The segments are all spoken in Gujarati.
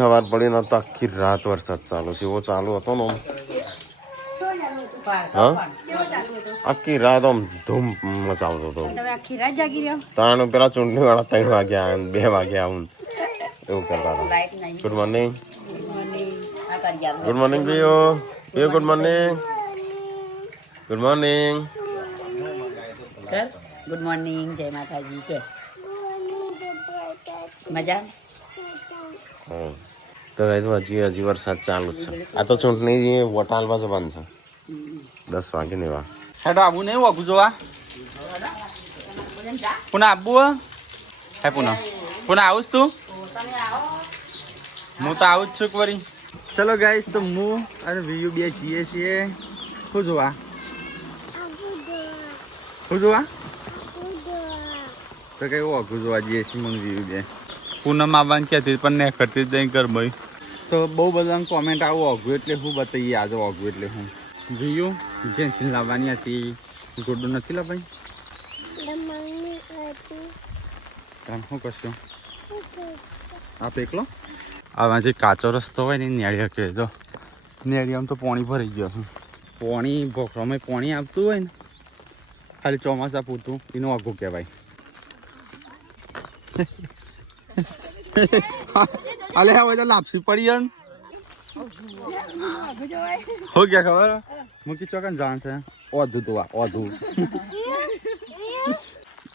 સવાર પડીને તો આખી રાત વરસાદ ચાલુ છે. એવો ચાલુ હતો ને હા આખી રાત આમ ધૂમ મચાવતો હતો. ત્રણ પેલા ચૂંટણી વાળા 3 વાગ્યા 2 વાગ્યા આવું એવું કરતા હતા. ગુડ મોર્નિંગ ગુડ મોર્નિંગ ભૈયો good morning good morning good morning જય માતાજી કે મજા તો હજી વરસાદ ચાલુ જ છે. આ તો ચૂંટણી વોટ હાલવા જવાનું છે 10 વાગે ને એવા હેડો આવું નહીં વાગું જોવા પુના આવું હે પુના આવું તું હું તો આવું જ છું વળી. ચલો ગાઈસ તો હું અને વીયુ બે જઈએ છીએ શું જોવા તો કઈ વાગું જોવા જઈએ છીએ મને વીયુ બે પૂનમ આવવાની કહેતી પણ ને કરતી જ નહીં કર ભાઈ. તો બહુ બધા કોમેન્ટ આવું વાગું એટલે હું બતાવીએ આજે વાગું એટલે હું વીયુ જેન્સી લાવવાની હતી ગુડ્ડું નથી લાવવાની તમે શું કરશો આપ એકલો આમાં જે કાચો રસ્તો હોય ને નેળી હકે તો નેળી આમ તો પાણી ભરાઈ ગયો છે. પાણી ભોખરામાં પાણી આવતું હોય ને ખાલી ચોમાસા પૂરતું એનું આઘું કહેવાય. અલે હવે તો લાપસી પડી જાય હો ગયા ખબર મૂકી ચોકન જાણ છે ઓધું તો ઓધું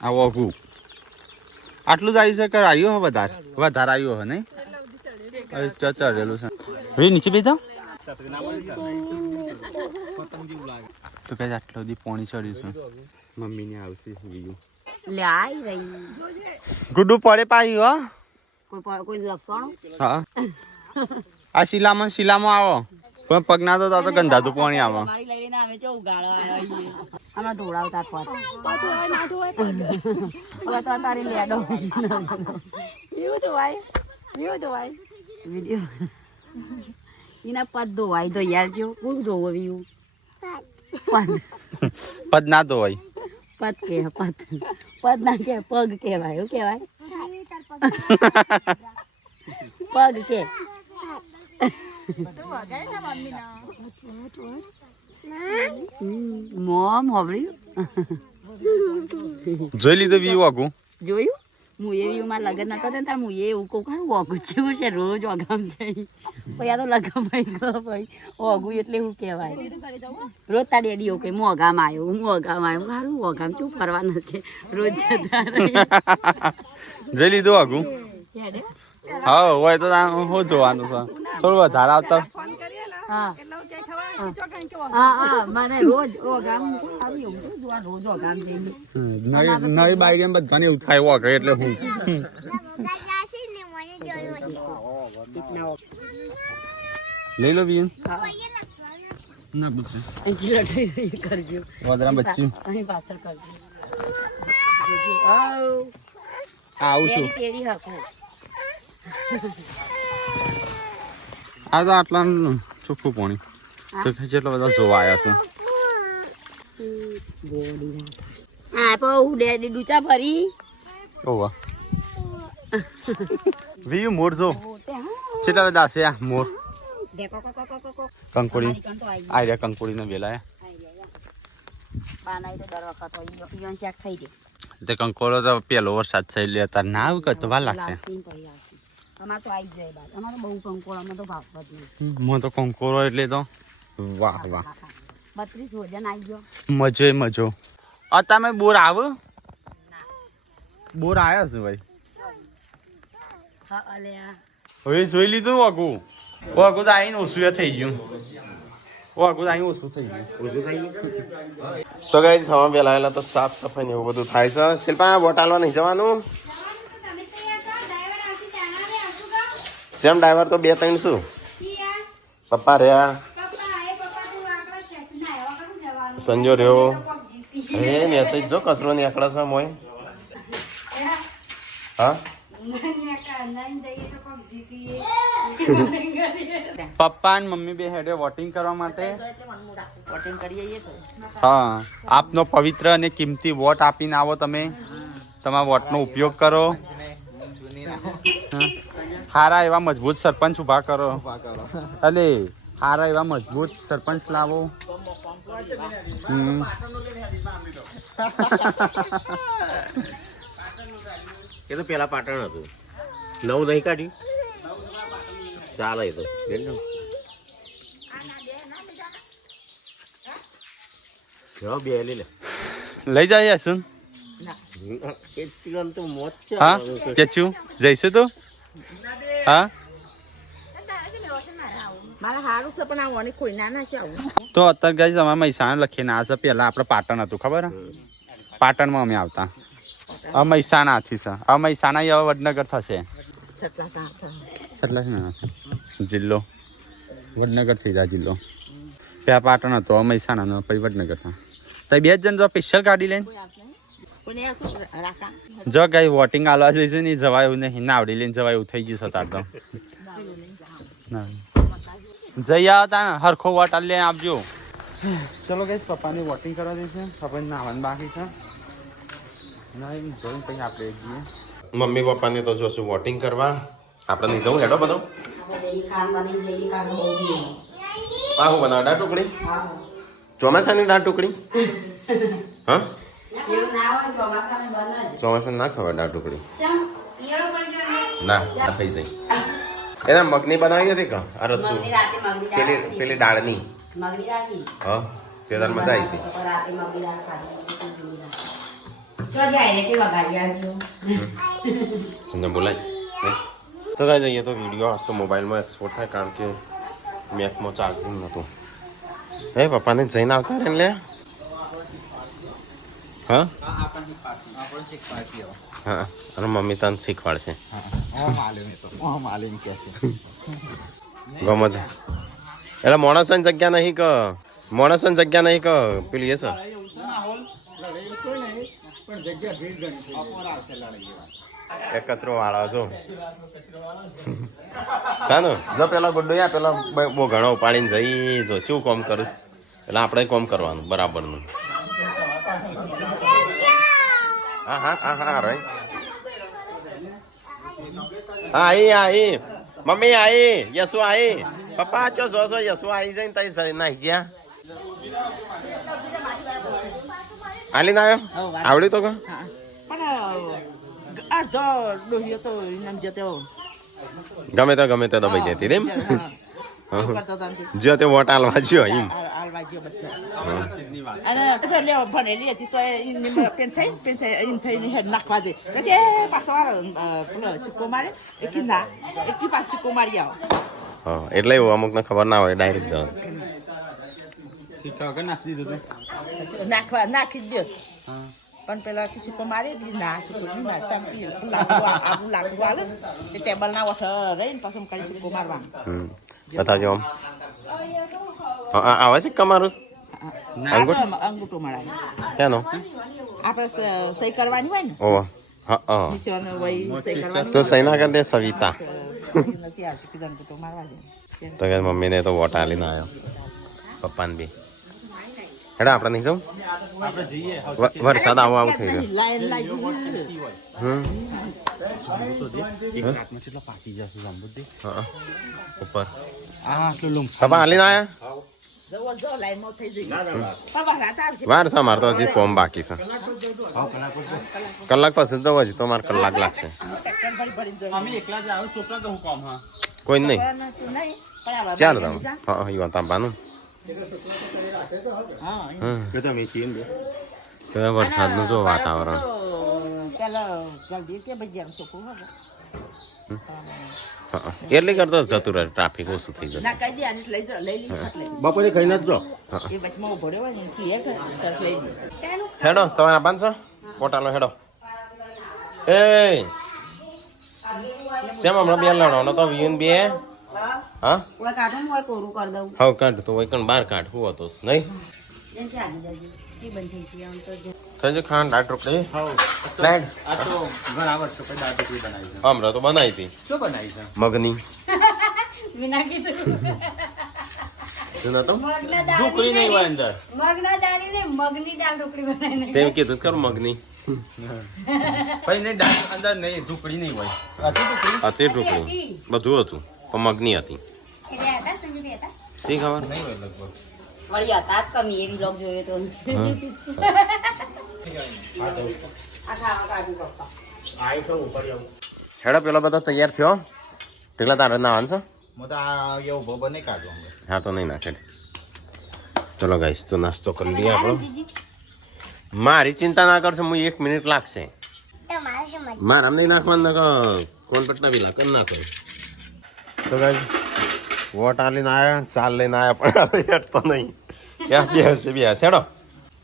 આ ઓઘું આટલું જ આવી છે કે આવ્યું હો વધારે આવ્યું હો નહીં ચડેલું છે વે નીચે બે જાઓ તો કઈ આટલું બધી પાણી ચડ્યું છે. મમ્મીને આવશે ગુડ્ડુ પડે પાઈ હો કોઈ લક્ષણ હા આ શિલામાં આવો પણ પગના તો ગંધાતું પાણી આવે એના પદ ધોવાય તો યાર જો કોઈ ધોવું પદ ના ધોવાય પદ કે પદ ના કે પગ કહેવાય એવું કહેવાય પગ કે મોમ હોબળ્યું જોઈ લીધું વ્યુ વાગું જોયું હું એ વ્યુ માં લગન નતો ને તાર હું એવું કહું ખારું વાગું છું છે રોજ ઓગામ છે પછી આ તો લગન ભાઈ ગયો ભાઈ ઓગું એટલે એવું કહેવાય રોજ તાર ડેડી એવું કે હું ઓગામ આવ્યો સારું ઓગામ શું કરવાના છે રોજ જતા જોઈ લીધું વાગું હા હોય તો શું જોવાનું છે થોડું વધારે આવતા મને રોજ ઓગામ આવ્યું રોજ ઓગામ જઈને નવી બાઈક એમ બધાને એવું થાય વાગે એટલે હું લઈ લો બીન ના બચ્ચું કરજો વધારે બચ્ચું અહીં પાછળ કરજો આવું છું તેડી હકો આ તો આટલા ચોખ્ખું પાણી તો જેટલા બધા જોવા આવ્યા છે હા પો ડેડી ડૂચા ભરી ઓવા વી મોર જો જેટલા બધા છે આ મોર કંકોડી આર્યા કંકોડી ને વેલા બાનાઈ તો દર વખત હોય ઈવન શાક થઈ દે તે કંકોડો તો પેલો વરસાદ છે એટલે અત્યારે ના આવું કરતો વાર લાગશે અમાર તો આવી જાય બાદ અમારો બહુ કંકોડો અમે તો ભાવત નહીં મને તો કંકોડો એટલે તો વાહ 32 વજન આવી ગયો મજો તમે બોર આવો બોર આવ્યો છે ભાઈ હા અલ્યા હવે જોઈ લીધું વાગુ તો આવીને ઓછું થઈ ગયું તો ગાઈસ હવા પેલા આવેલા તો સાફ સફાઈ ને એવું બધું થાય છે. શિલ્પા બોટાલવા નહીં જવાનું જેમ ડ્રાઈવર તો 2-3 શું પપ્પા રહ્યા સંજો રહ્યો હે ને જો કચરો ને આકડા છે મોય હા પપ્પા અને મમ્મી બે હેડે વોટિંગ કરવા માટે હા આપનો પવિત્ર અને કિંમતી વોટ આપીને આવો તમે તમારા વોટનો ઉપયોગ કરો હારા એવા મજબૂત સરપંચ ઉભા કરો અલે હારા એવા મજબૂત સરપંચ લાવો એ તો પેલા પાટણ હતું નવું નહીં કાઢ્યું ચાલે એ તો બે લઈ લે લઈ જાય સુન હા કેચું જઈશું તું હા તો અત્યારે ગઈ અમારે મહેસાણા લખીને આવશે પેલા આપણે પાટણ હતું ખબર પાટણમાં અમે આવતા હવે મહેસાણાથી છે હવે મહેસાણા હવે વડનગર થશે જિલ્લો વડનગર થઈ જાય જિલ્લો ત્યાં પાટણ હતો હવે મહેસાણાનો પછી વડનગર થાય તો બે જ જણ જો સ્પેશિયલ ગાડી લઈને જો કઈ વોટિંગ આલવા જઈશું ને જવાય એવું નહીં નાવડી લઈને જવાય એવું થઈ ગયું છે તાર તો જઈ આવતા ને હરખો વોટ લઈને આપજો ચલો કઈ પપ્પાની વોટિંગ કરવા દઈશું પપ્પાને નાવાનું બાકી છે જોઈને પછી આપણે જઈએ મમ્મી પપ્પાને તો જોશું વોટિંગ કરવા આપણે નહીં જવું હેડો બધો આ હું બનાવ દાળ ટુકડી ચોમાસાની દાળ ટુકડી હા ચોમાસાની ના ખબર દાળ ટુકડી ના થઈ જાય એના મગની બનાવી હતી કા અરે તું પેલી દાળની હા પેલા મજા આવી હતી સમજા બોલાય તો કઈ જઈએ તો વિડીયો તો મોબાઈલમાં એક્સપોર્ટ થાય કારણ કે મેકમાં ચાર્જિંગ નહોતું હે પપ્પાને જઈને આવતા ને લે હા હા અને મમ્મી તને શીખવાડશે ગમે છે એટલે માણસની જગ્યા નહીં કે માણસની જગ્યા નહીં કે પેલી એ સર એ કચરો વાળા જો સાનું જો પેલા ગુડ્ડો યા પેલા બહુ ઘણો ઉપાડીને જઈ જો શું કોમ કરીશ એટલે આપણે કોમ કરવાનું બરાબરનું હા હા હા હા રે હા આઈ મમ્મી આઈ યસુ આઈ પપ્પા ચો જો યસુ આઈ જઈને તઈ નાઈ ગયા આલી ના આવ્યો આવડી તો કા ગમે તો દબાઈ દેતી તેમ જો તે વોટ આલવા જ્યો એમ એટલે એવું અમુક ને ખબર ના હોય ડાયરેક્ટ જવાનું નાખી દો પણ પેલા સિક્કો મારી ના સિક્કો લાકડું વાલે તે ટેબલ ના વઠ રહીને પછી કરી સિક્કો મારવાનું બતાજો આમ આવે છે તમારું અંગૂઠો મરાય કેનો આપણે સહી કરવાની હોય ને ઓ હા નિશાન વહી સહી કરવાની તો સહી ના કરી દે સવિતા નથી આવતી કીધું અંગૂઠો મારવા દે તો કે મમ્મીને તો વોટ આલીને આવ્યો પપ્પાને બી હેડા આપણે નહીં જવું વરસાદ આવું થઈ ગયો ઉપર પપ્પા હાલીને આયા વાર છે મારે તો હજી કોમ બાકી છે કલાક પછી જવું હજી તો મારે કલાક લાગશે કોઈ નહીં ચાલ તમે હા ઈવન તાંબાનું વરસાદનું જો વાતાવરણ એટલે કરતો જતું રહે ટ્રાફિક ઓછું થઈ જશે બપોરે ખાઈ નથી હેડો તમારા 500 પોટાલો હેડો એ જેમ હમણાં બે લડવાનો તો વીન બે હા હા કાઢ તો વૈકણ બહાર કાઢ હું હતો નહીં કઈ ખાંડ દાળ ટોકરી હમણાં તો બનાવી હતી મગની તેમ કીધું કરું મગની ભાઈ નહીં દાળ અંદર નહીં ઢુકડી નહીં હોય હતી ઢોકળી બધું હતું પણ મગની હતી શી ખબર નહીં હોય લગભગ વળી હતા જ કમી એ વ્લોગ જોયો તો આ ખાવા કાઢી પપ્પા હેડો પેલો બધો તૈયાર થયો પેલા તારે ના છે હા તો નહીં નાખે ચલો ગાઈસ તો નાસ્તો કરી લઈએ આપણો મારી ચિંતા ના કરશો હું 1 મિનિટ લાગશે મારે આમ નહીં નાખવાનું કોણ પટના બી લાગ નાખો તો ગાઈસ વોટ આલીને આવ્યા ચાલ લઈને આવ્યા પણ હેડતો નહીં ક્યાં બે હશે હેડો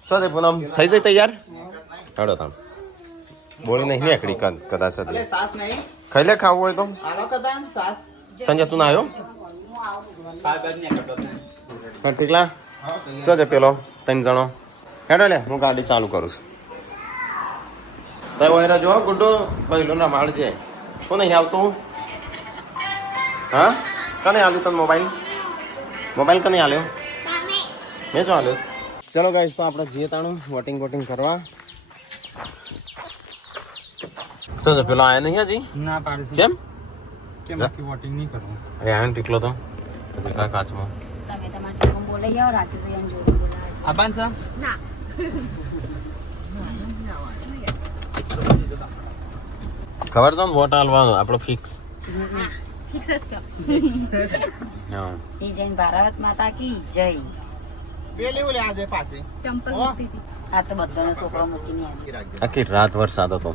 તો તે પૂનમ થઈ જાય તૈયાર હેડો તમે બોલી નહીં નીકળી કદાચ હતી ખાઈ લે ખાવું હોય તો સંજય તું ના આવ્યો હા ઠીકલા ચો દે પેલો 3 જણો હેડો લે હું ગાડી ચાલુ કરું છું તય વહેરા જો ગુડ્ડો પહેલો ના માળ છે કોણ નહીં આવતું હા કને આવ્યું તને મોબાઈલ કને આવ્યો મેં શું આવ્યો ચલો ગાઈસ તો આપણે જઈએ તાણું વોટિંગ કરવા તો પેલો આયા નહીં હજી ના પાડે કેમ કે બાકી વોટિંગ નહીં કરવું અરે આને ટીકલો તો કાચમાં તમે તમારા છોકરાને બોલાઈ આવો રાકેશભાઈ જોડે બોલાવો આ બાન સા ના ખબર તો વોટ આલવાનો આપણો ફિક્સ ફિક્સ જ છે હા એ જૈન ભારત માતા કી જય ચંપલ મૂકતી હતી આ તો બધાનો છોકરો મૂકીને આવી આખી રાત વરસાદ હતો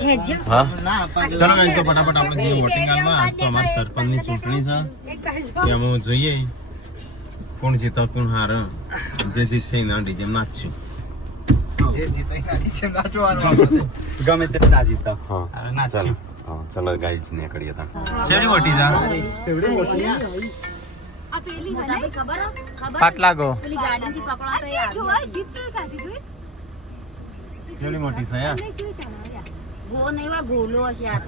હેડજો હા ચલો ગાઈસ તો ફટાફટ આપણે જઈએ વોટિંગ આલવા આજ તો અમારી સરપંચની ચૂંટણી છે એમાં જોઈએ કોણ જીતો કોણ હારે જે જીતશે એના ડીજે નાખશું ગમે તે ના જીતા હા ચાલો હા ચલો ગાઈસ નીકળીએ તા શેડી વોટી જા આ પેલી મને ખબર પાટ લાગો પેલી ગાડીથી પકડા તો યાર જીપ છે કાઢી જોઈ ચેલી મોટી છે યાર ગો નહીં વા ગોલો હશે આ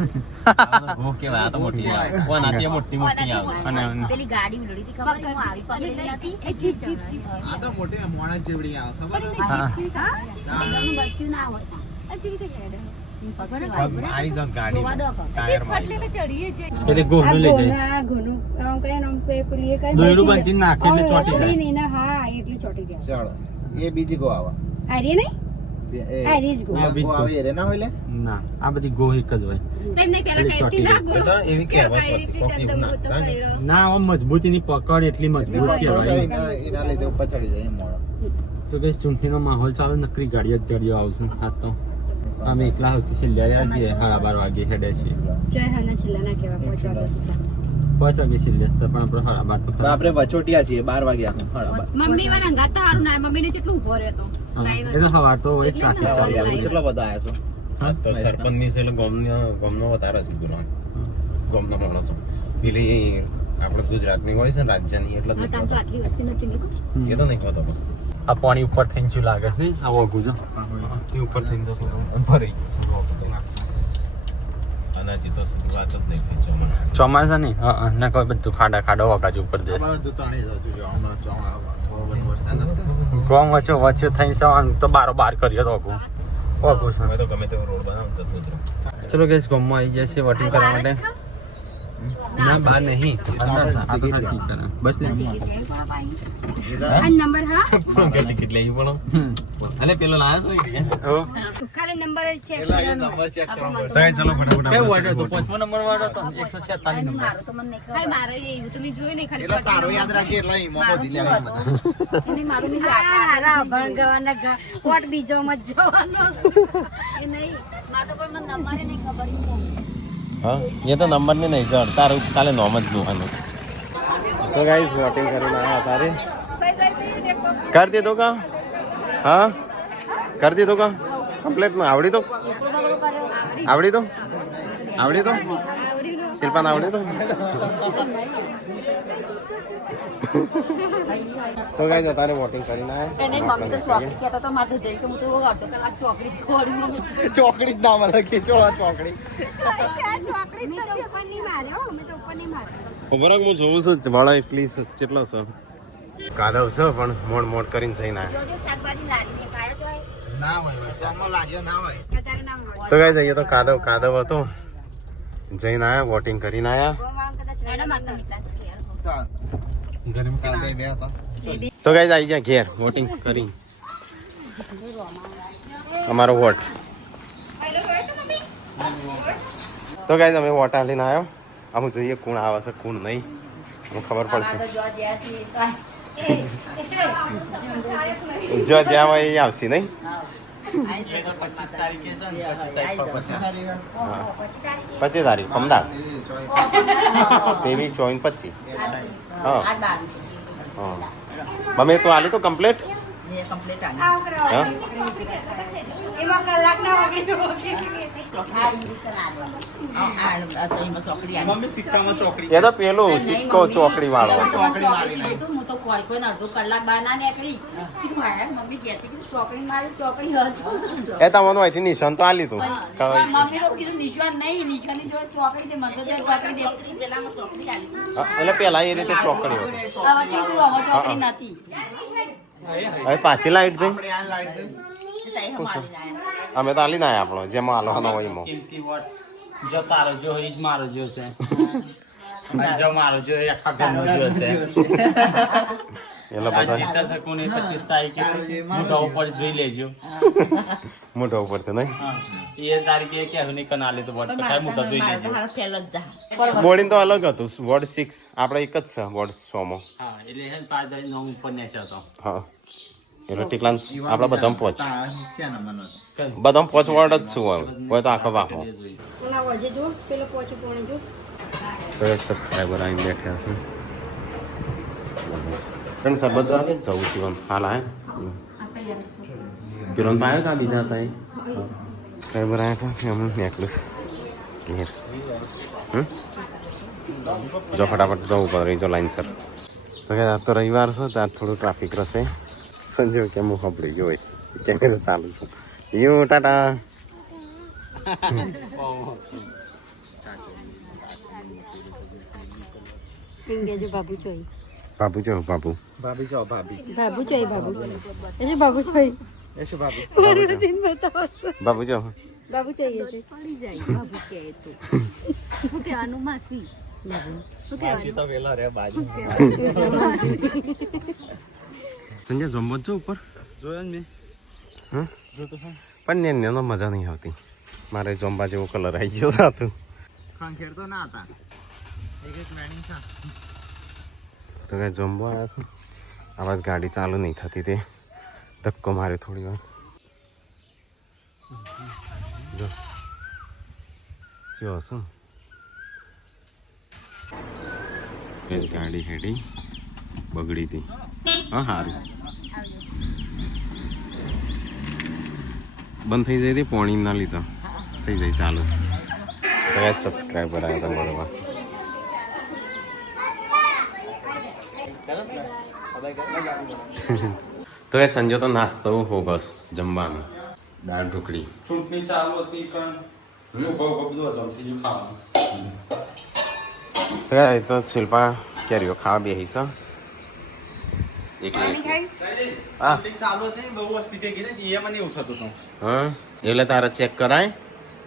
ગો કેવા આ તો મોટી આવે કોણ આતી મોટી આવે અને પેલી ગાડી ઉલડી હતી ખબર હું આવી પકડેલી હતી એ જીપ જીપ આ તો મોટી મોણસ જેવડી આવે ખબર જીપ હા એકદમ બચ્યું ના હોય આ જીપ કે હેડ આઈ જ ગાડી ટાયર પટલે કે ચડીએ છે એટલે ગોળું લઈ જાય દોયરું બાંધી નાખે એટલે ચોટી જાય ચાલો એ બીજી ગો આવે ગો આવે રે ના હોય લે ના આ બધી ગો એક જ હોય તેમને પેલા કાઈથી ના ગો તો એવી કહેવાય ના આમ મજબૂતીની પકડ એટલી મજબૂત કહેવાય એના લીધે ઉપર ચડી જાય મોણસ તો કે ચૂંટણીનો માહોલ ચાલે નકરી ગાડીઓ આવશું આ તો અમે એકલા સૌથી છેલ્લે રહ્યા છીએ 12:30 વાગે હેડે છીએ 5 વાગે છેલ્લે તો પણ આપણે 12:30 તો આપણે વચોટિયા છીએ 12 વાગ્યા મમ્મી વાળા હંગાત તો હારું ના મમ્મીને કેટલું ઉભો રહેતો એ તો સવાર તો એક ટ્રાફિક ચાલી આપણે કેટલા બધા આયા છો તો સરપંચની છે એટલે ગોમનો વધારે છે બોલવાનું ગોમના માણસો પેલી આપણે ગુજરાતની હોય છે ને રાજ્યની એટલે જ તાન તો આટલી વસ્તી નથી નીકળ એ તો નહીં હોતો બસ આ પાણી ઉપર થઈને શું લાગે છે આ વગું જો એ ઉપર થઈને જતો ભરાઈ ગયું અને હજી તો શરૂઆત જ નહીં થઈ ચોમાસા ચોમાસા નહીં હા ના કોઈ બધું ખાડા વગાજ ઉપર દે બધું તાણી જતું જવાનું વરસાદ આવશે ગોમ વચ્ચે થઈને સવાન તો 12 કરીએ તો વગું છે હવે તો ગમે તેવો રોડ બનાવ જતો જ ચલો ગેસ ગોમમાં આવી ગયા છે વોટિંગ કરવા માટે ના બહાર નહીં અંદર આ તો ઠીક કરે બસ લે આ નંબર હા કે ટિકિટ લેવી પણ અલે પેલો લાયો છો ઓ ખાલી નંબર ચેક નંબર ચેક કરો તઈ ચલો ફટાફટ કઈ વાડો તો 5મો નંબર વાડો તો 146 નંબર મારું તો મને નહીં ખબર હાય મારે એ તમે જોયું નહીં ખાલી એટલે તારો યાદ રાખજે એટલે ઈમો બધી લેવા બધા એને મારું નહીં જાતા કોટ બીજો મત જવાનો એ નહીં મારે તો પણ મને નંબરે નહીં ખબર હા એ તો નંબર ને નહીં જડ તારું કાલે નોમ જ જોવાનું તો ગાઈસ વોટિંગ કરીને આયા તારે कर दे दो का हाँ कर दे दो का कंप्लीट में आवड़ी तो शिल्पा आवड़ी तो तो गाइस तारे वोटिंग કરીને આયા એને મમ્મી તો ચોકડી કહેતો તો માથે જઈ કે હું તો અડધો કલાક ચોકડી જ ખોડી ચોકડી જ નામ લખી ચો ચોકડી ખબર હું જોઉં છું વાળા એટલી કેટલો છે કાદવ છે પણ મોડ કરીને જઈને આયા જોજો શાકભાજી લારીને ખાયો તો ના હોય વરસાદમાં લાગ્યો ના હોય અત્યારે ના મળે. તો ગાઈસ અહીંયા તો કાદવ કાદવ હતો જઈને આયા વોટિંગ કરીને આયા ગોવાળામાં કદાચ એના મારતા મિતા છે યાર. ગરમ કાલ બે હતા તો ગાઈસ આવી ગયા ઘેર વોટિંગ કરી અમારો વોટ તો ગાઈસ અમે વોટ આલીને આવ્યો આમ જોઈએ કોણ આવે છે કોણ નહીં હું ખબર પડશે જો જ્યાં હોય એ આવશે નહીં 25 તારીખે છે ને 25 તારીખ 25 તારીખ અમદાવાદ તેવી 24 25 હા હા મમ્મી તું આલી તો કમ્પ્લીટ કમ્પ્લીટ આ ઉકરા એમાં કલાકના ઓગળી મમ્મી સિક્કામાં ચોકડી એ તો પેલું સિક્કો ચોકડી વાળો હું તો કોઈ અડધો કલાક બહાર ના નીકળી મમ્મી કહેતી કે ચોકડી મારી ચોકડી એ તમને અહીંથી નિશાન તો આલી તું મમ્મી તો કીધું નિશાન નહીં નિશાનની જો ચોકડી દે મને તો ચોકડી દે પેલામાં ચોકડી આલી એટલે પેલા એ રીતે ચોકડી હતી હવે ચીકુ હવે ચોકડી નથી હવે પાછી લાઈટ જઈ આપણે આ લાઈટ છે તઈ હમારી લાયા અમે તો આલી ના આપણો જેમાં હાલવાનો હોય એમાં કિંમતી વોટ જો તારો જો ઈ જ મારો જો છે અને જો મારો જો એ આખા ગામનો જો છે એટલે બધા જીતા છે કોને 25 તારીખે મોઢા ઉપર જોઈ લેજો મોઢા ઉપર છે નહીં હા એ તારીખે કે હું કનાલે તો વોટ કટાય મોઢા જોઈ લેજો મારો ફેલ જ જા બોર્ડિંગ તો અલગ હતું વોર્ડ 6 આપણે એક જ છે વોર્ડ 100 માં હા એટલે હે 5 તારીખ નો ઉપર ને છે તો હા એટલે ટીકલાન આપણે બધા પહોંચ ક્યાં નંબરનો હતો બધા પહોંચ વોર્ડ જ છું હોય તો આખો વાખો ઓલા વજે જો પેલો પોચી પોણે જો તો સબસ્ક્રાઈબર આવીને બેઠા છે ફ્રેન્ડ સરબત રાતે જવું જીવન હાલ આય કિરણ પાયો કા બીજા હતા એ સબસ્ક્રાઈબર આવ્યા હતા એમનું નેકલેસ ઘેર જો ફટાફટ જવું પડે જો લાઈન સર તો કે આજ તો રવિવાર છે તો આજ થોડું ટ્રાફિક રહેશે સંજય કેમ હું ખબડી ગયો હોય કેમેરો ચાલુ છે યુ ટાટા ઇંગેજો બાબુ ચોઈ બાબુ જો બાબુ ભાભી છો ભાભી બાબુ ચોઈ બાબુ એ જો બાબુ ચોઈ એ શું ભાભી મારું દિન બતાવો બાબુ જો બાબુ ચોઈ છે પડી જાય બાબુ કે તો શું કહેવાનું માસી પાછી તો વેલા રે બાજુ સંજય જમવા જો ઉપર જોયો ને હં પણ ને મજા નહીં આવતી મારે જમવા જેવો કલર આવી ગયો સાતું ખાંખેર તો ના હતા એક એક મેણી था તો કાંઈ જમવા આવ્યા છું આવાજ ગાડી ચાલુ નહીં થતી તે ધક્કો મારે થોડી વાર જો જો શું ગાડી હેડી બગડી હતી હા સારું બંધ થઈ જાય તે પાણી ના લીધા થઈ જાય ચાલુ તો સબસ્ક્રાઈબર આવ્યા હતા બરોબર તો એ સંજય તો નાસ્તો હો બસ જમવાનું દાળ ઢોકળી ચૂંટણી ચાલુ હતી પણ બહુ બધું જમતી ગયું ખાવાનું તો એ તો શિલ્પા કેરીઓ ખાવા બેસી છે એકલી હા ચૂંટણી ચાલુ હતી બહુ વસ્તી થઈ ગઈ ને એ મને એવું થતું હતું હા એટલે તારે ચેક કરાય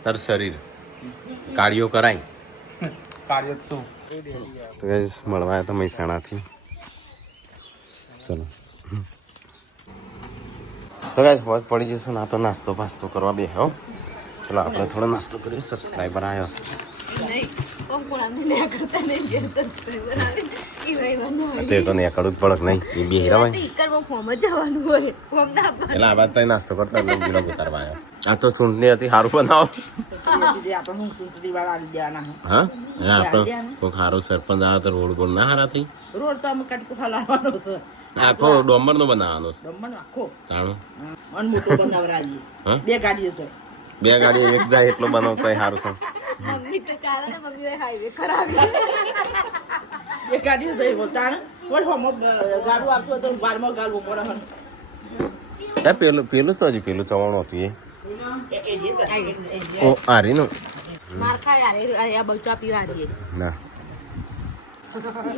તારું શરીર કાર્ડિયો કરાય કાર્ય શું તો એ મળવા આવ્યા હતા મહેસાણાથી ચલો તો ગાઈસ વાત પડી જશે ને આ તો નાસ્તો પાસ્તો કરવા બે હો ચલો આપણે થોડો નાસ્તો કરીએ સબસ્ક્રાઈબર આવ્યો છે તે તો ને કડું પડક નહીં એ બે હીરા હોય એટલે આ બાદ તો નાસ્તો કરતા ગીલો ઉતારવા આવ્યો આ તો ચૂંટણી હતી સારું બનાવો હા એ આપણે કોઈ સારો સરપંચ આવે તો રોડ બોડ ના હારા થઈ રોડ તો અમે કટકો હલાવવાનો છે આખો ડોમર નો બનાવવાનો છે જમવાનો આખો તાણું અન મોટો બનાવરાજી હા? 2 ગાડીઓ છે બે ગાડી એક જાય એટલો બનાવતો હોય સારું છે એક ગાડીઓ જઈ બોતાણ વળ હોમો ગાડું આવતું હતું બારમાં ગાડવું પડે હન એ પેલું પેલું તો હજી પેલું ચવાણું હતું એ એ જે ઓ આરી નું માર ખાય યાર આ બચા પીવા દે ના આપણે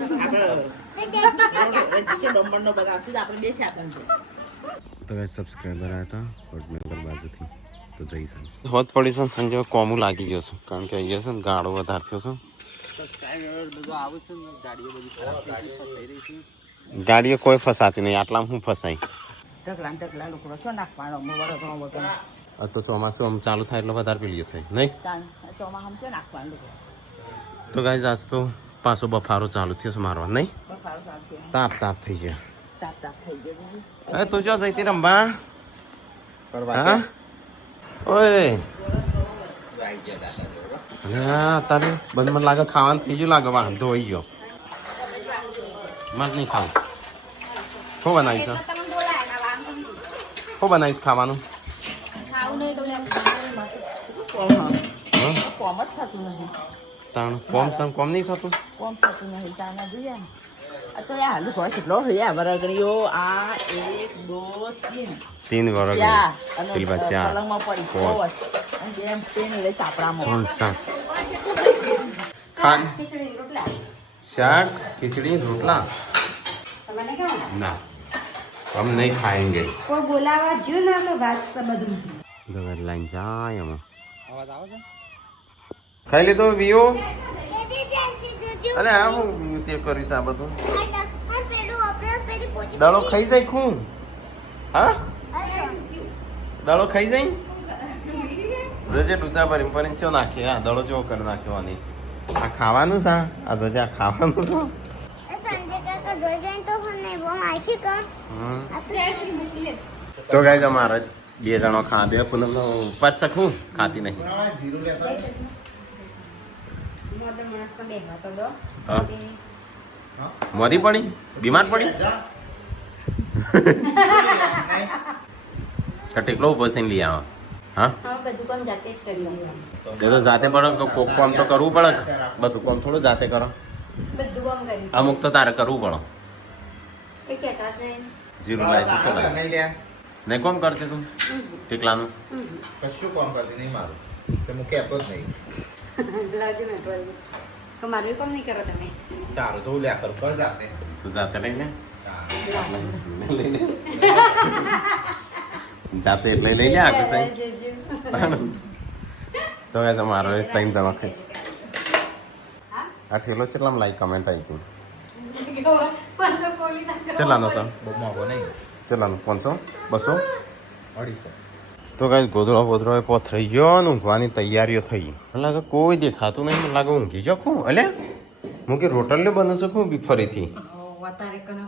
ડમ્બરનો બગાવતી આપણે બે શાકન છે તો તો કઈ સબસ્ક્રાઈબર આવ્યા હતા વડનગર બાજુથી તો જઈશું હોત પડી છે સંજય કોમું લાગી ગયો છું કારણ કે અહીંયા છે ને ગાળો વધારે થયો છે ગાડીઓ કોઈ ફસાતી નહીં આટલામાં હું ફસાઈ ઢગલા ઢગલા લોકો છો નાખવાનો તો ચોમાસું આમ ચાલુ થાય એટલે વધારે પીલીઓ થાય નહીં ચોમાસામાં છે નાખવાનું તો ગાઈઝ આજ તો પાછો બફારો ચાલુ થયો છે મારવા નહીં તાપ તાપ થઈ ગયો તાપ તાપ થઈ ગયું એ તું જો જઈતી રંબા હા ઓય હા તારે બંધ મને લાગે ખાવાનું થઈ ગયું લાગે વાંધો હોઈ ગયો મારે નહીં ખાવું શું બનાવીશ શું બનાવીશ ખાવાનું કોમ જ થતું નથી તાણ કોમ સમ કોમ નહીં થતું કોમ થતું નહીં તાના જોઈએ ને આ તો હાલ ઘર કેટલો રહ્યા વરગડીઓ આ 1 2 3 3 વર્ષ પેલી બાદ 4 પલંગમાં પડી ગયો અને બેમ પેન લઈ તાપડામાં 5 ખાન શાક ખીચડી રોટલા ના हम नहीं खाएंगे કોઈ બોલાવા જો ના તો વાત બધું દવા લાઈન જાય અમે ખાઈ લીધો વિયો અરે આ હું તે કરીશ આ બધું દાળો ખાઈ જાય ખું હા દાળો ખાઈ જાય જજે ડૂચા ભરી પણ ચો નાખે આ દાળો ચો કરી નાખવાની આ ખાવાનું છે આ તો આ ખાવાનું છે તો ગાય અમારે 2 જણો ખા 2 પૂનમ નો પાંચ શકું ખાતી નહીં મોદી પડી બીમાર પડી ટેકલો ઉપર થઈને લઈ આવો હા બધું કામ જાતે જ કરી એ તો જાતે પડે કોક કામ તો કરવું પડે બધું કામ થોડું જાતે કરો બધું કામ કરી અમુક તો તારે કરવું પડે એ કહેતા જ નહીં જીરું લાવી તો નહીં કોમ કરતી તું ટીકલાનું કશું કામ કરતી નહીં મારું તો હું કહેતો જ નહીં લાવજો મેં તો મારું કામ નહીં કરો તમે તારું તો લ્યા કર કર જાતે તું જાતે લઈ લે લઈ લે જાતે એટલે લઈ લે આગળ તઈ તો એ તમારો 3 જણા ખાઈશ આ ઠેલો કેટલામાં લાઈક કમેન્ટ આવી ગઈ કેટલાનો છે બહુ મોંઘો નહીં કેટલાનો 500 200 250 તો કઈ ગોદડો બોદડો એ પોથરાઈ ગયો ને ઊંઘવાની તૈયારીઓ થઈ મને લાગે કોઈ દેખાતું નહીં મને લાગે ઊંઘી જાઉં અલે હું કે રોટલ બનું છું બી ફરીથી વધારે કનો